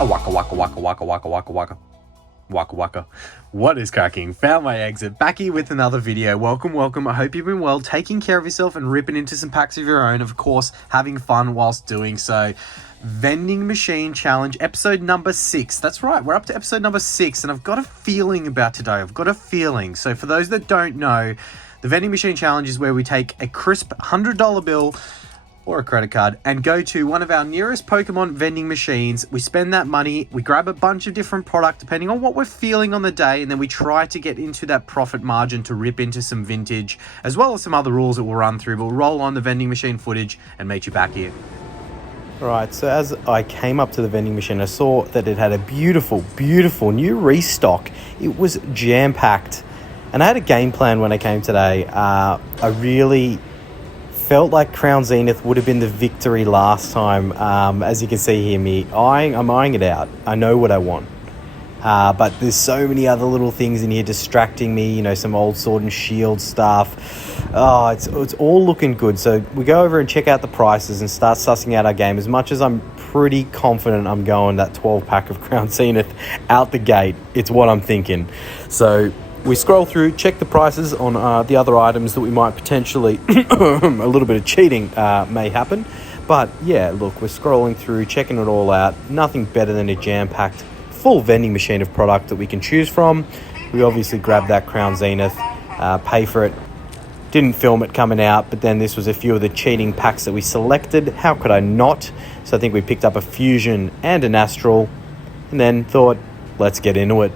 A waka waka waka waka waka waka waka. Waka waka. What is cracking? Found my exit. Back here with another video. Welcome. I hope you've been well, taking care of yourself and ripping into some packs of your own. Of course, having fun whilst doing so. Vending Machine Challenge, episode number 6. That's right, we're up to episode number 6, and I've got a feeling about today. So for those that don't know, the Vending Machine Challenge is where we take a crisp $100 bill or a credit card and go to one of our nearest Pokemon vending machines. We spend that money, we grab a bunch of different product depending on what we're feeling on the day, and then we try to get into that profit margin to rip into some vintage, as well as some other rules that we'll run through. We'll roll on the vending machine footage and meet you back here. Right, so as I came up to the vending machine, I saw that it had a beautiful new restock. It was jam-packed, and I had a game plan when I came today. I really felt like Crown Zenith would have been the victory last time. As you can see here, I'm eyeing it out. I know what I want. But there's so many other little things in here distracting me, some old Sword and Shield stuff. Oh, it's all looking good. So we go over and check out the prices and start sussing out our game. As much as I'm pretty confident I'm going that 12-pack of Crown Zenith out the gate, it's what I'm thinking. So we scroll through, check the prices on the other items that we might potentially, a little bit of cheating may happen. But yeah, look, we're scrolling through, checking it all out. Nothing better than a jam-packed full vending machine of product that we can choose from. We obviously grabbed that Crown Zenith, pay for it. Didn't film it coming out, but then this was a few of the cheating packs that we selected. How could I not? So I think we picked up a Fusion and an Astral, and then thought, let's get into it.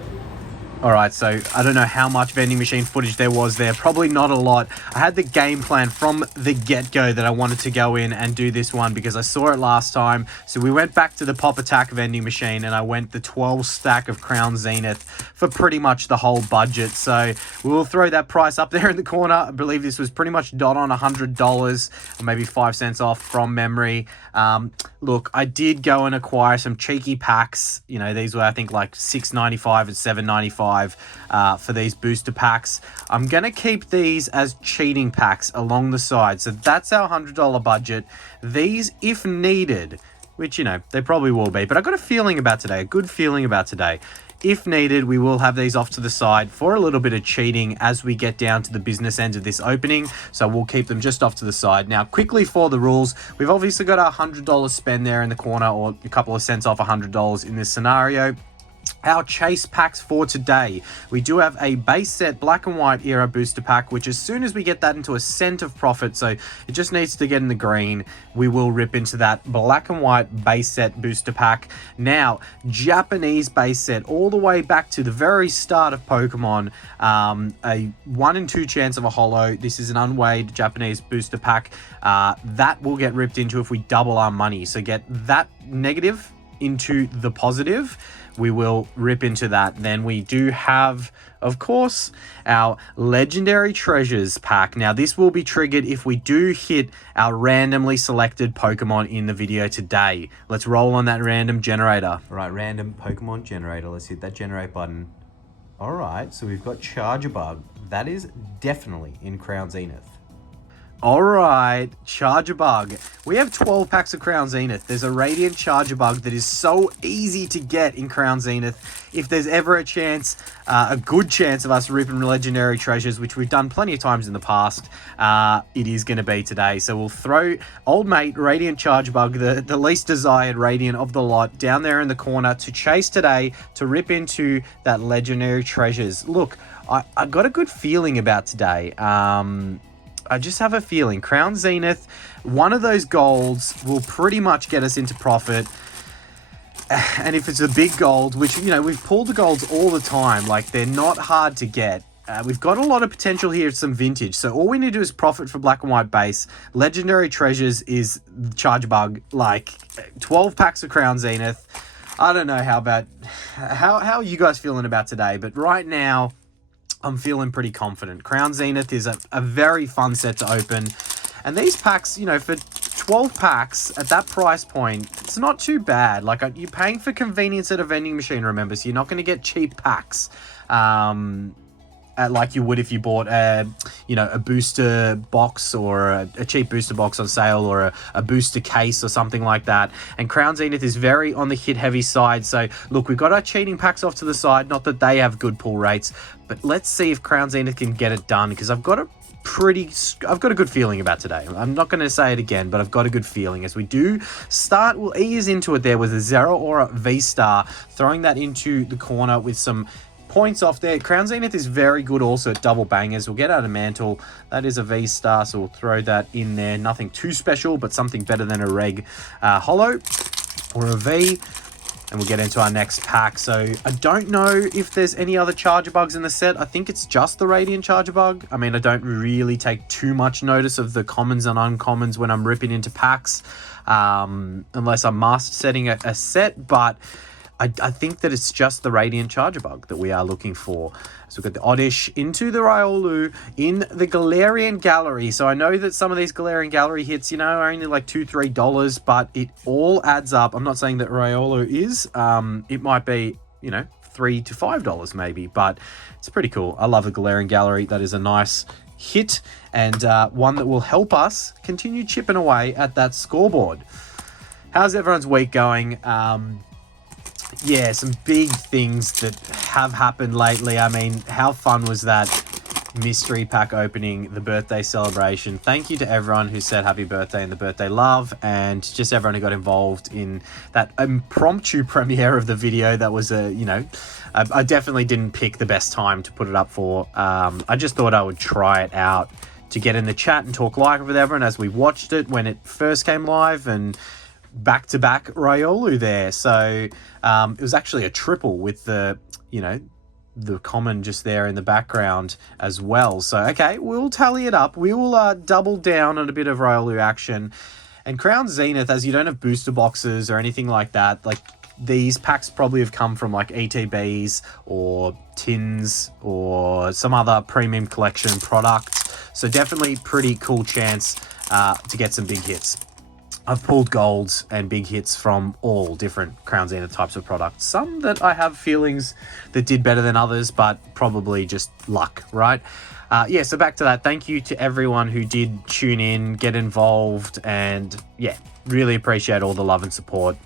Alright, so I don't know how much vending machine footage there was there. Probably not a lot. I had the game plan from the get-go that I wanted to go in and do this one because I saw it last time. So we went back to the Pop Attack vending machine and I went the 12 stack of Crown Zenith for pretty much the whole budget. So we will throw that price up there in the corner. I believe this was pretty much dot on $100 or maybe 5 cents off from memory. Look, I did go and acquire some cheeky packs. These were, I think, like $6.95 and $7.95 for these booster packs. I'm going to keep these as cheating packs along the side. So that's our $100 budget. These, if needed, which, they probably will be, but I've got a good feeling about today. If needed, we will have these off to the side for a little bit of cheating as we get down to the business end of this opening. So we'll keep them just off to the side. Now, quickly for the rules, we've obviously got our $100 spend there in the corner, or a couple of cents off $100 in this scenario. Our chase packs for today, we do have a base set black and white era booster pack, which as soon as we get that into a cent of profit, so it just needs to get in the green, we will rip into that black and white base set booster pack. Now, Japanese base set all the way back to the very start of Pokemon, a 1 in 2 chance of a holo. This is an unweighed Japanese booster pack that will get ripped into if we double our money. So get that negative into the positive, we will rip into that. Then we do have, of course, our Legendary Treasures pack. Now, this will be triggered if we do hit our randomly selected Pokemon in the video today. Let's roll on that random generator. All right, random Pokemon generator. Let's hit that generate button. All right, so we've got Charjabug. That is definitely in Crown Zenith. All right, Charjabug. We have 12 packs of Crown Zenith. There's a Radiant Charjabug that is so easy to get in Crown Zenith. If there's ever a chance, a good chance of us ripping Legendary Treasures, which we've done plenty of times in the past, it is going to be today. So we'll throw old mate Radiant Charjabug, the least desired Radiant of the lot, down there in the corner to chase today to rip into that Legendary Treasures. Look, I got a good feeling about today. I just have a feeling Crown Zenith, one of those golds will pretty much get us into profit. And if it's a big gold, which, we've pulled the golds all the time, like they're not hard to get. We've got a lot of potential here, some vintage. So all we need to do is profit for black and white base. Legendary Treasures is Charjabug, like 12 packs of Crown Zenith. I don't know how are you guys feeling about today, but right now, I'm feeling pretty confident. Crown Zenith is a very fun set to open. And these packs, for 12 packs at that price point, it's not too bad. Like, you're paying for convenience at a vending machine, remember, so you're not going to get cheap packs. like you would if you bought a booster box or a cheap booster box on sale, or a booster case or something like that. And Crown Zenith is very on the hit heavy side. So look, we've got our cheating packs off to the side. Not that they have good pull rates, but let's see if Crown Zenith can get it done, because I've got a good feeling about today. I'm not going to say it again, but I've got a good feeling as we do start. We'll ease into it there with a Zero Aura V-Star, throwing that into the corner with some points off there. Crown Zenith is very good also at double bangers. We'll get out a mantle. That is a V-Star, so we'll throw that in there. Nothing too special, but something better than a reg holo or a V. And we'll get into our next pack. So I don't know if there's any other charger bugs in the set. I think it's just the Radiant charger bug. I mean, I don't really take too much notice of the commons and uncommons when I'm ripping into packs, unless I'm master setting a set, but I think that it's just the Radiant charger bug that we are looking for. So we've got the Oddish into the Riolu in the Galarian Gallery. So I know that some of these Galarian Gallery hits, are only like $2-3, but it all adds up. I'm not saying that Riolu is. It might be, $3 to $5 maybe, but it's pretty cool. I love the Galarian Gallery. That is a nice hit, and one that will help us continue chipping away at that scoreboard. How's everyone's week going? Yeah, some big things that have happened lately. I mean, how fun was that mystery pack opening, the birthday celebration? Thank you to everyone who said happy birthday and the birthday love, and just everyone who got involved in that impromptu premiere of the video. That was I definitely didn't pick the best time to put it up for. I just thought I would try it out to get in the chat and talk live with everyone as we watched it when it first came live, and back-to-back Riolu there. So it was actually a triple with the common just there in the background as well. So, okay, we'll tally it up. We will double down on a bit of Riolu action. And Crown Zenith, as you don't have booster boxes or anything like that, like these packs probably have come from like ETBs or tins or some other premium collection product. So definitely pretty cool chance to get some big hits. I've pulled golds and big hits from all different Crown Zenith types of products. Some that I have feelings that did better than others, but probably just luck, right? So back to that. Thank you to everyone who did tune in, get involved, and yeah, really appreciate all the love and support.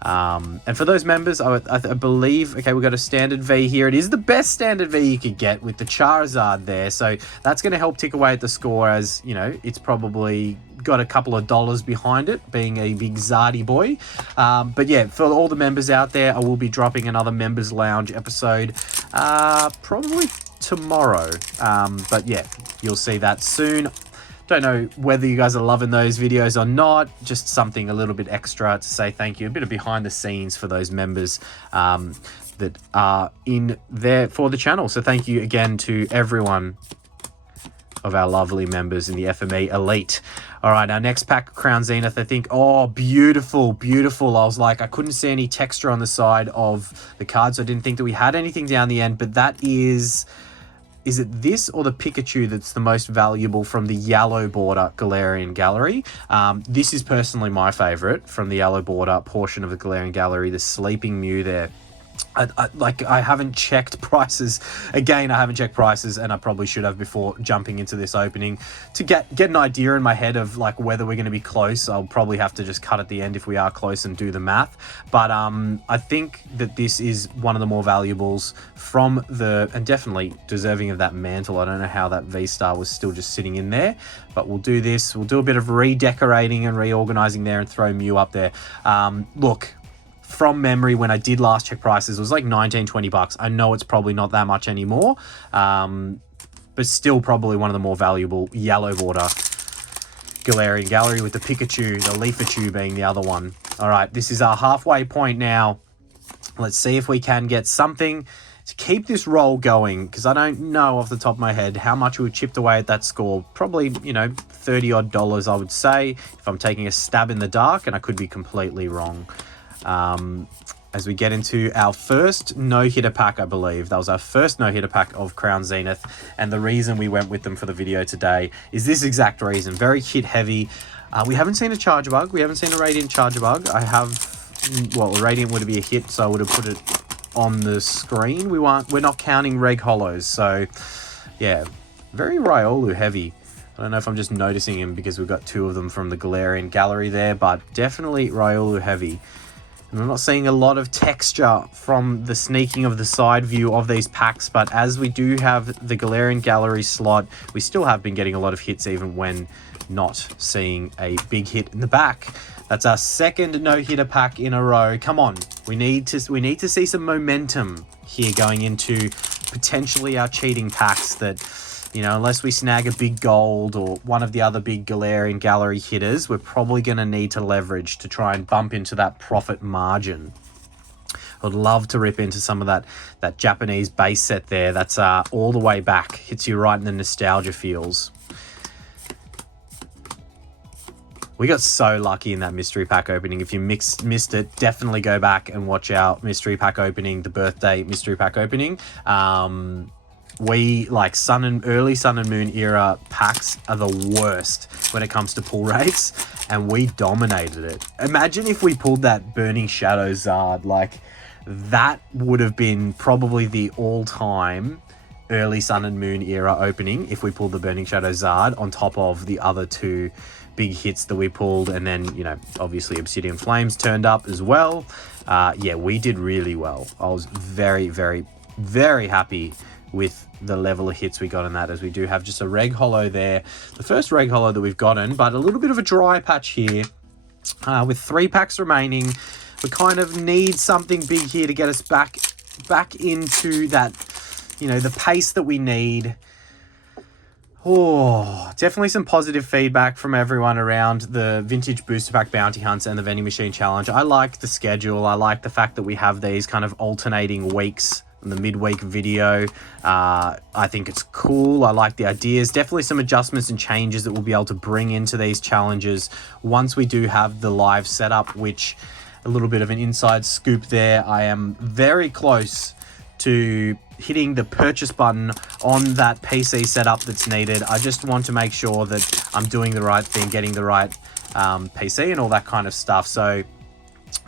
And for those members, I believe, okay, we've got a standard V here. It is the best standard V you could get with the Charizard there. So that's going to help tick away at the score, as, it's probably got a couple of dollars behind it, being a big Zardy boy. But yeah, for all the members out there, I will be dropping another Members Lounge episode probably tomorrow. But yeah, you'll see that soon. Don't know whether you guys are loving those videos or not. Just something a little bit extra to say thank you. A bit of behind the scenes for those members that are in there for the channel. So thank you again to everyone of our lovely members in the FME Elite. All right, our next pack, Crown Zenith, I think. Oh, beautiful, beautiful. I was like, I couldn't see any texture on the side of the card, so I didn't think that we had anything down the end, but that is it this or the Pikachu that's the most valuable from the yellow border Galarian Gallery? This is personally my favorite from the yellow border portion of the Galarian Gallery, the Sleeping Mew there. I haven't checked prices. Again, I haven't checked prices, and I probably should have before jumping into this opening to get an idea in my head of like whether we're going to be close. I'll probably have to just cut at the end if we are close and do the math. But I think that this is one of the more valuables from and definitely deserving of that mantle. I don't know how that V-Star was still just sitting in there, but we'll do this. We'll do a bit of redecorating and reorganizing there and throw Mew up there. Look, from memory, when I did last check prices, it was like $19-20. I know it's probably not that much anymore, but still probably one of the more valuable yellow border Galarian Gallery, with the Pikachu, the Leafachu being the other one. All right, this is our halfway point now. Let's see if we can get something to keep this roll going, because I don't know off the top of my head how much we chipped away at that score. Probably, $30 odd, I would say, if I'm taking a stab in the dark, and I could be completely wrong. As we get into our first no-hitter pack, I believe. That was our first no-hitter pack of Crown Zenith, and the reason we went with them for the video today is this exact reason. Very hit-heavy. We haven't seen a Charger Bug. We haven't seen a Radiant Charger Bug. Radiant would be a hit, so I would have put it on the screen. We're not counting Reg Hollows, so Yeah, very Riolu heavy. I don't know if I'm just noticing him because we've got two of them from the Galarian Gallery there, but definitely Riolu heavy. And I'm not seeing a lot of texture from the sneaking of the side view of these packs, but as we do have the Galarian Gallery slot, we still have been getting a lot of hits even when not seeing a big hit in the back. That's our second no-hitter pack in a row. Come on, we need to see some momentum here going into potentially our cheating packs that, you know, unless we snag a big gold or one of the other big Galarian Gallery hitters, we're probably going to need to leverage to try and bump into that profit margin. I'd love to rip into some of that Japanese base set there. That's all the way back. Hits you right in the nostalgia feels. We got so lucky in that mystery pack opening. If you missed it, definitely go back and watch our mystery pack opening, the birthday mystery pack opening. We like early Sun and Moon era packs are the worst when it comes to pull rates, and we dominated it. Imagine if we pulled that Burning Shadow Zard. Like, that would have been probably the all-time early Sun and Moon era opening if we pulled the Burning Shadow Zard on top of the other two big hits that we pulled, and then, you know, obviously Obsidian Flames turned up as well. Yeah, we did really well. I was very, very, very happy with the level of hits we got in that, as we do have just a reg holo there, the first reg holo that we've gotten, but a little bit of a dry patch here. With 3 packs remaining, we kind of need something big here to get us back into that, you know, the pace that we need. Oh, definitely some positive feedback from everyone around the Vintage Booster Pack Bounty Hunts and the Vending Machine Challenge. I like the schedule. I like the fact that we have these kind of alternating weeks in the midweek video. I think it's cool. I like the ideas. Definitely some adjustments and changes that we'll be able to bring into these challenges once we do have the live setup, which, a little bit of an inside scoop there, I am very close to hitting the purchase button on that PC setup that's needed. I just want to make sure that I'm doing the right thing, getting the right PC and all that kind of stuff. So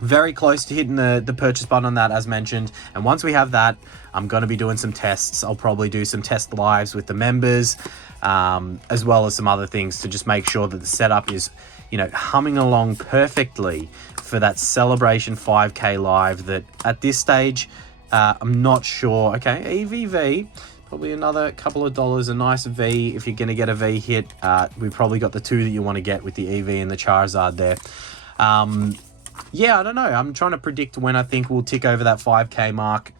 very close to hitting the purchase button on that, as mentioned. And once we have that, I'm going to be doing some tests. I'll probably do some test lives with the members, as well as some other things to just make sure that the setup is, you know, humming along perfectly for that Celebration 5K live that at this stage, I'm not sure. Okay, EVV, probably another couple of dollars, a nice V if you're going to get a V hit. We've probably got the two that you want to get with the EV and the Charizard there. Yeah, I don't know. I'm trying to predict when I think we'll tick over that 5K mark.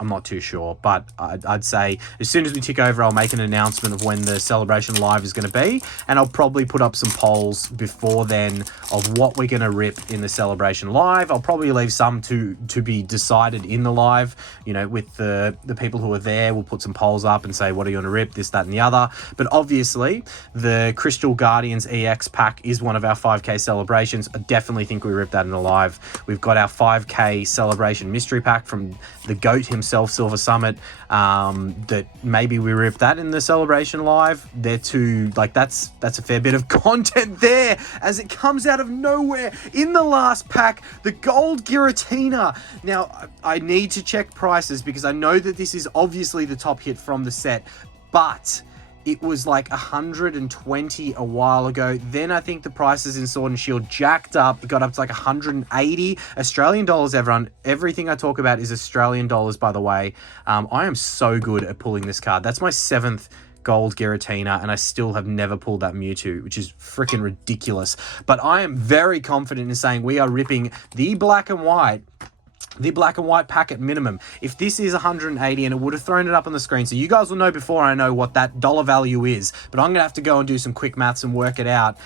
I'm not too sure, but I'd say as soon as we tick over, I'll make an announcement of when the Celebration Live is going to be, and I'll probably put up some polls before then of what we're going to rip in the Celebration Live. I'll probably leave some to be decided in the live, you know, with the people who are there. We'll put some polls up and say, what are you going to rip, this, that, and the other. But obviously, the Crystal Guardians EX pack is one of our 5K celebrations. I definitely think we rip that in the live. We've got our 5K celebration mystery pack from the GOAT himself, Silver Summit, that maybe we rip that in the Celebration Live. They're too, like, that's a fair bit of content there as it comes out of nowhere in the last pack, the gold Giratina. Now, I need to check prices because I know that this is obviously the top hit from the set, but it was like 120 a while ago. Then I think the prices in Sword and Shield jacked up. It got up to like 180 Australian dollars, everyone. Everything I talk about is Australian dollars, by the way. I am so good at pulling this card. That's my 7th gold Giratina, and I still have never pulled that Mewtwo, which is freaking ridiculous. But I am very confident in saying we are ripping the black and white pack at minimum. If this is 180, and it would have thrown it up on the screen, so you guys will know before I know what that dollar value is, but I'm gonna have to go and do some quick maths and work it out,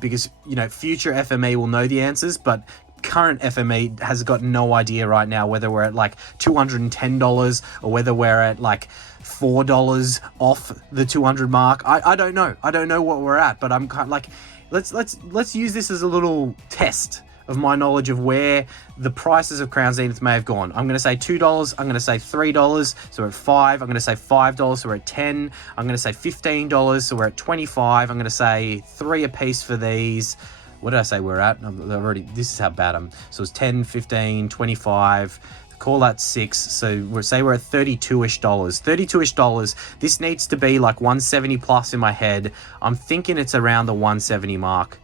because, you know, future FME will know the answers, but current FME has got no idea right now whether we're at like $210 or whether we're at like $4 off the 200 mark. I don't know. I don't know what we're at, but I'm kind of like, let's use this as a little test of my knowledge of where the prices of Crown Zenith may have gone. I'm going to say $2. I'm going to say $3. So we're at $5. I'm going to say $5. So we're at $10. I'm going to say $15. So we're at $25. I'm going to say 3 a piece for these. What did I say we're at? This is how bad I'm. So it's 10, 15, 25, call that 6. So we'll say we're at $32-ish. $32-ish. This needs to be like 170 plus in my head. I'm thinking it's around the 170 mark,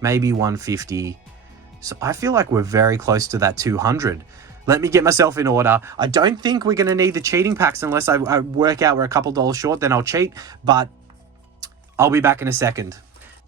maybe 150. So I feel like we're very close to that 200. Let me get myself in order. I don't think we're going to need the cheating packs unless I work out we're a couple dollars short, then I'll cheat. But I'll be back in a second.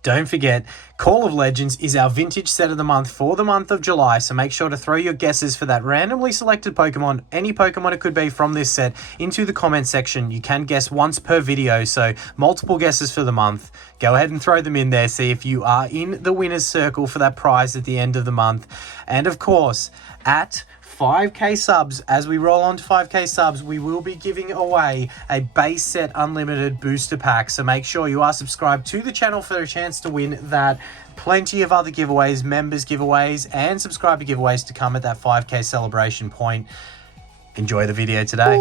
Don't forget, Call of Legends is our vintage set of the month for the month of July, so make sure to throw your guesses for that randomly selected Pokemon, any Pokemon it could be from this set, into the comment section. You can guess once per video, so multiple guesses for the month. Go ahead and throw them in there, see if you are in the winner's circle for that prize at the end of the month. And of course, at 5k subs, as we roll on to 5k subs, we will be giving away a base set unlimited booster pack, so make sure you are subscribed to the channel for a chance to win that. Plenty of other giveaways, members giveaways and subscriber giveaways to come at that 5k celebration point. Enjoy the video today.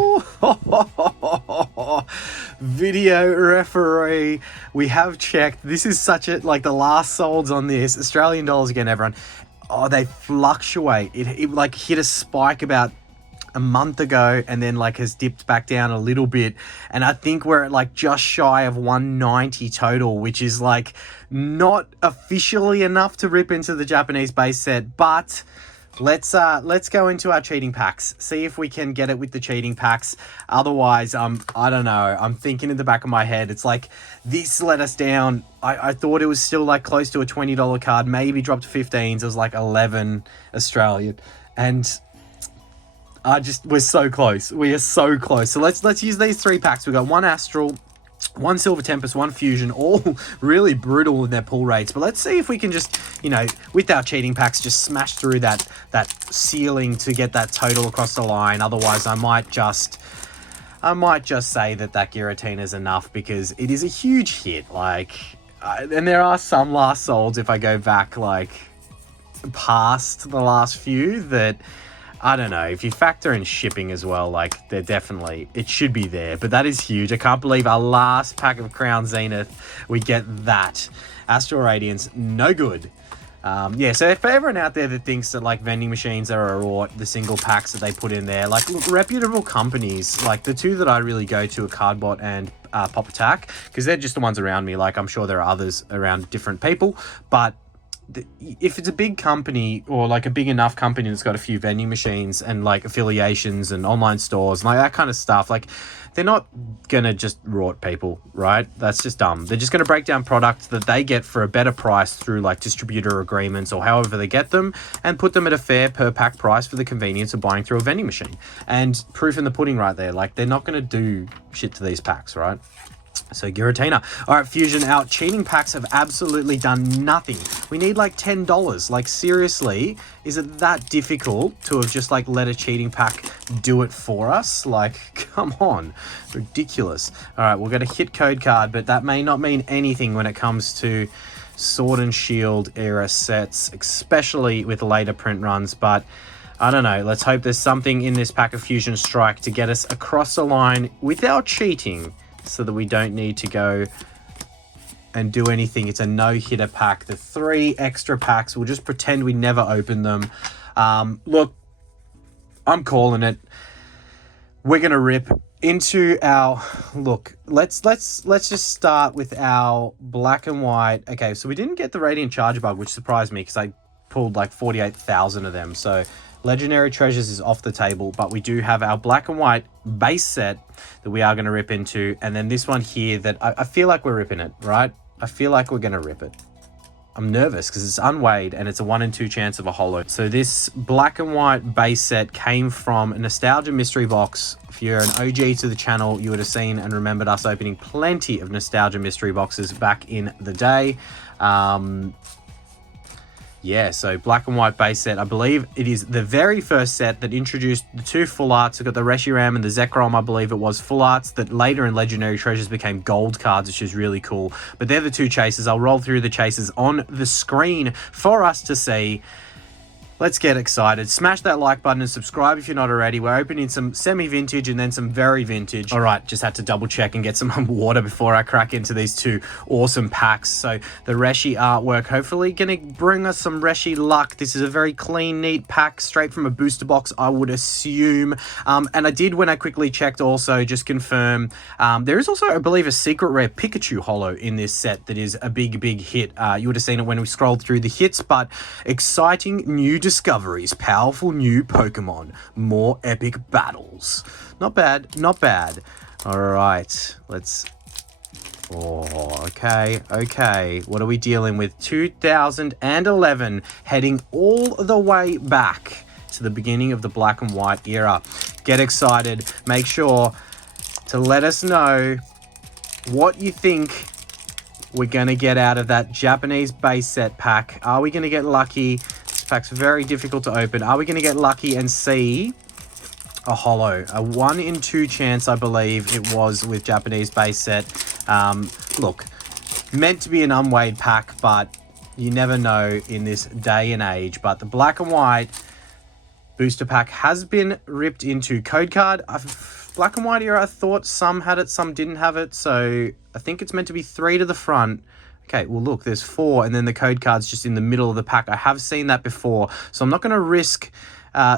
Video referee, we have checked. This is such a, like, the last solds on this, Australian dollars again, everyone. Oh, they fluctuate. It like hit a spike about a month ago and then like has dipped back down a little bit. And I think we're at like just shy of 190 total, which is like not officially enough to rip into the Japanese base set, but let's go into our cheating packs, see if we can get it with the cheating packs. Otherwise, I don't know, I'm thinking in the back of my head, it's like this let us down. I thought it was still like close to a $20 card, maybe dropped to 15s. It was like 11 Australian, and we're so close. We are so close. So let's use these 3 packs. We got 1 Astral, 1 Silver Tempest, 1 Fusion, all really brutal in their pull rates. But let's see if we can just, you know, with our cheating packs, just smash through that ceiling to get that total across the line. Otherwise, I might just say that Giratina is enough, because it is a huge hit. Like, and there are some last solds, if I go back like past the last few, that I don't know, if you factor in shipping as well, like they're definitely, it should be there. But that is huge. I can't believe our last pack of Crown Zenith, we get that. Astral Radiance, no good. Yeah, so for everyone out there that thinks that like vending machines are a rort, the single packs that they put in there, like, look, reputable companies, like the 2 that I really go to are Cardbot and Pop Attack, because they're just the ones around me. Like, I'm sure there are others around different people, but if it's a big company, or like a big enough company that's got a few vending machines and like affiliations and online stores and like that kind of stuff, like they're not gonna just rort people, right? That's just dumb. They're just gonna break down products that they get for a better price through like distributor agreements or however they get them, and put them at a fair per pack price for the convenience of buying through a vending machine. And proof in the pudding right there. Like, they're not gonna do shit to these packs, right? So Giratina. All right, Fusion, our cheating packs have absolutely done nothing. We need like $10. Like, seriously, is it that difficult to have just like let a cheating pack do it for us? Like, come on, ridiculous. All right, we'll get a hit code card, but that may not mean anything when it comes to Sword and Shield era sets, especially with later print runs. But I don't know, let's hope there's something in this pack of Fusion Strike to get us across the line without cheating, so that we don't need to go and do anything. It's a no-hitter pack. The 3 extra packs, we'll just pretend we never opened them. Look, I'm calling it. We're gonna rip into our, look, let's just start with our black and white. Okay, so we didn't get the Radiant Charge Bug, which surprised me because I pulled like 48,000 of them. So Legendary Treasures is off the table, but we do have our black and white base set that we are going to rip into. And then this one here that I feel like we're ripping it, right? I feel like we're going to rip it. I'm nervous because it's unweighed and it's a 1 in 2 chance of a holo. So this black and white base set came from a Nostalgia Mystery Box. If you're an OG to the channel, you would have seen and remembered us opening plenty of Nostalgia Mystery Boxes back in the day. Yeah, so black and white base set. I believe it is the very first set that introduced the 2 full arts. We've got the Reshiram and the Zekrom, I believe it was, full arts that later in Legendary Treasures became gold cards, which is really cool. But they're the 2 chases. I'll roll through the chases on the screen for us to see. let's get excited. Smash that like button and subscribe if you're not already. We're opening some semi-vintage and then some very vintage. All right, just had to double check and get some water before I crack into these two awesome packs. So the Reshi artwork, hopefully going to bring us some Reshi luck. This is a very clean, neat pack, straight from a booster box, I would assume. And I did, when I quickly checked, also just confirm, there is also, I believe, a secret rare Pikachu holo in this set that is a big hit. You would have seen it when we scrolled through the hits, but exciting new discoveries, powerful new Pokemon, more epic battles. Not bad, not bad. All right, let's... Oh, okay. What are we dealing with? 2011, heading all the way back to the beginning of the black and white era. Get excited. Make sure to let us know what you think we're going to get out of that Japanese base set pack. Are we going to get lucky? This pack's very difficult to open. Are we going to get lucky and see a holo? A 1 in 2 chance, I believe it was, with Japanese base set. Look, meant to be an unweighed pack, but you never know in this day and age. But the black and white booster pack has been ripped into code card. Black and white era, I thought some had it, some didn't have it. So I think it's meant to be 3 to the front. Okay, well, look, there's 4, and then the code card's just in the middle of the pack. I have seen that before, so I'm not going to risk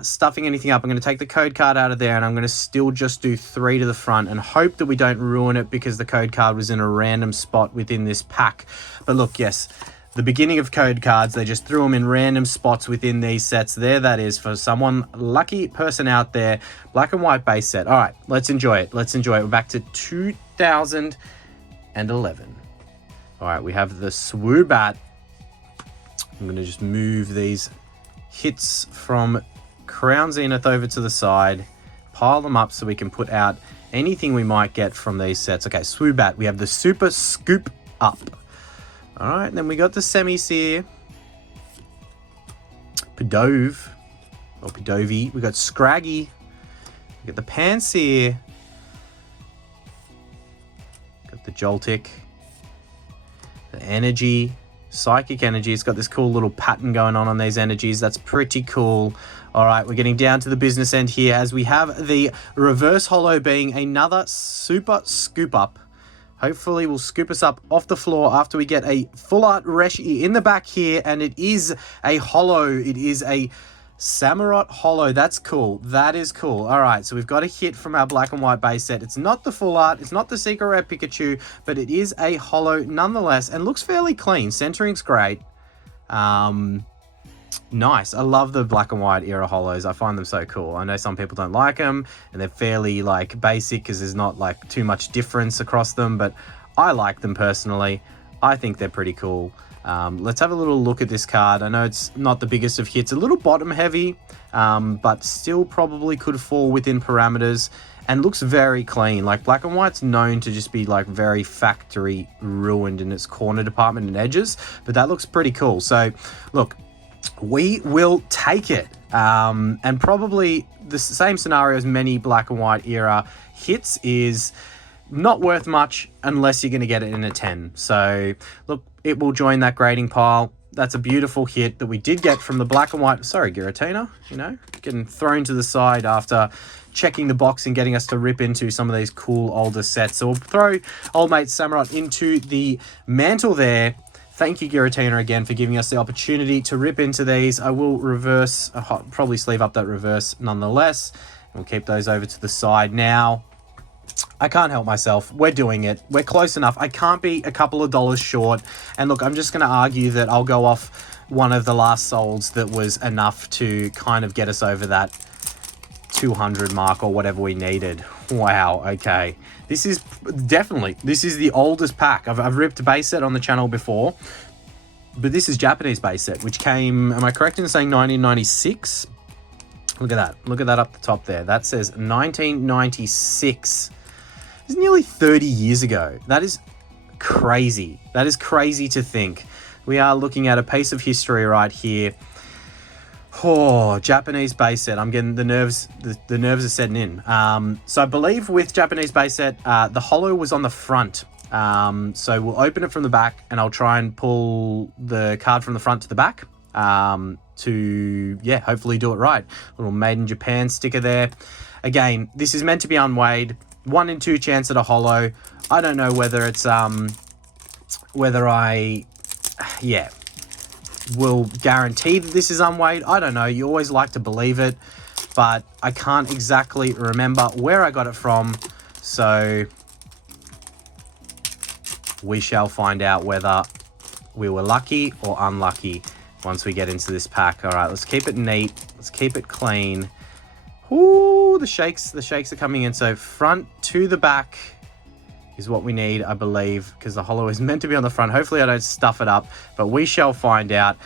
stuffing anything up. I'm going to take the code card out of there, and I'm going to still just do 3 to the front and hope that we don't ruin it because the code card was in a random spot within this pack. But look, yes, the beginning of code cards, they just threw them in random spots within these sets. There that is for someone, lucky person out there. Black and white base set. All right, let's enjoy it. Let's enjoy it. We're back to 2011. All right, we have the Swoobat. I'm going to just move these hits from Crown Zenith over to the side, pile them up so we can put out anything we might get from these sets. Okay, Swoobat, we have the Super Scoop Up. All right, then we got the semis here. Pidove, or Pidovey. We got Scraggy. We got the Pansear. Got the Joltik. The Energy. Psychic Energy. It's got this cool little pattern going on these energies. That's pretty cool. All right, we're getting down to the business end here as we have the reverse holo being another Super Scoop Up. Hopefully will scoop us up off the floor after we get a full art Reshi in the back here, and it is a holo. It is a Samurott holo. That's cool. That is cool. All right, so we've got a hit from our black and white base set. It's not the full art. It's not the secret rare Pikachu, but it is a holo nonetheless and looks fairly clean. Centering's great. Nice. I love the black and white era holos. I find them so cool. I know some people don't like them and they're fairly like basic because there's not like too much difference across them, but I like them personally. I think they're pretty cool. Let's have a little look at this card. I know it's not the biggest of hits, a little bottom heavy, but still probably could fall within parameters and looks very clean. Like black and white's known to just be like very factory ruined in its corner department and edges, but that looks pretty cool. So look, we will take it. And probably the same scenario as many black and white era hits is not worth much unless you're going to get it in a 10. So look, it will join that grading pile. That's a beautiful hit that we did get from the black and white. Sorry, Giratina, you know, getting thrown to the side after checking the box and getting us to rip into some of these cool older sets. So we'll throw old mate Samurott into the mantle there. Thank you, Giratina, again for giving us the opportunity to rip into these. I will reverse, probably sleeve up that reverse nonetheless. We'll keep those over to the side now. I can't help myself. We're doing it. We're close enough. I can't be a couple of dollars short. And look, I'm just going to argue that I'll go off one of the last solds that was enough to kind of get us over that 200 mark or whatever we needed. Wow, okay. This is definitely, this is the oldest pack. I've ripped a base set on the channel before, but this is Japanese base set, which came, am I correct in saying 1996? Look at that. Look at that up the top there. That says 1996. It's nearly 30 years ago. That is crazy. That is crazy to think. We are looking at a piece of history right here. Oh, Japanese base set. I'm getting the nerves. The nerves are setting in. So I believe with Japanese base set, the holo was on the front. So we'll open it from the back and I'll try and pull the card from the front to the back. to, yeah, hopefully do it right. Little made in Japan sticker there. Again, this is meant to be unweighed. 1 in 2 chance at a holo. I don't know whether it's, whether I, yeah, will guarantee that this is unweighed. I don't know. You always like to believe it, but I can't exactly remember where I got it from. So we shall find out whether we were lucky or unlucky once we get into this pack. All right, let's keep it neat. Let's keep it clean. Ooh, the shakes are coming in. So front to the back is what we need, I believe, because the holo is meant to be on the front. Hopefully I don't stuff it up, but we shall find out.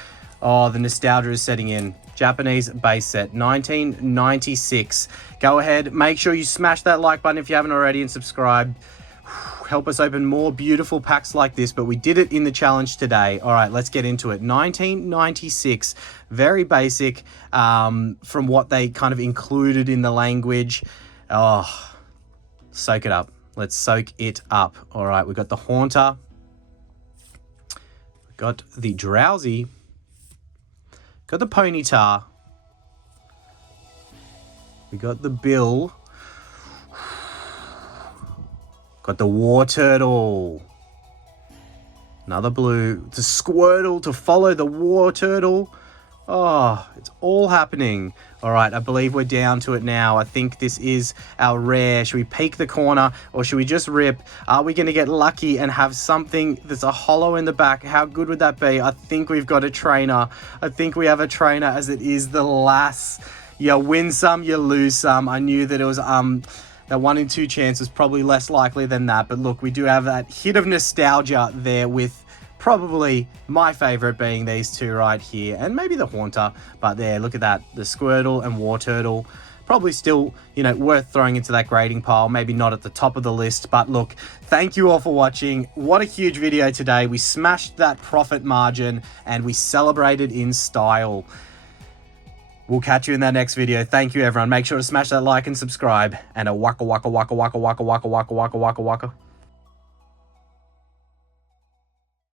Oh, the nostalgia is setting in. Japanese base set, 1996. Go ahead, make sure you smash that like button if you haven't already and subscribe. Help us open more beautiful packs like this, but we did it in the challenge today. All right, let's get into it. 1996, very basic from what they kind of included in the language. Oh, soak it up. Let's soak it up. All right, we've got the Haunter. We've got the Drowsy. Got the Ponyta. We got the Bill. Got the War Turtle. Another blue. The Squirtle to follow the War Turtle. Oh, it's all happening. All right, I believe we're down to it now. I think this is our rare. Should we peek the corner or should we just rip? Are we going to get lucky and have something that's a holo in the back? How good would that be? I think we've got a trainer. I think we have a trainer, as it is the last. You win some, you lose some. I knew that it was that 1 in 2 chance was probably less likely than that. But look, we do have that hit of nostalgia there with probably my favorite being these two right here, and maybe the Haunter. But there, look at that, the Squirtle and War Turtle. Probably still, you know, worth throwing into that grading pile. Maybe not at the top of the list, but look, thank you all for watching. What a huge video today. We smashed that profit margin and we celebrated in style. We'll catch you in that next video. Thank you, everyone. Make sure to smash that like and subscribe. And a waka waka waka waka waka waka waka waka waka waka.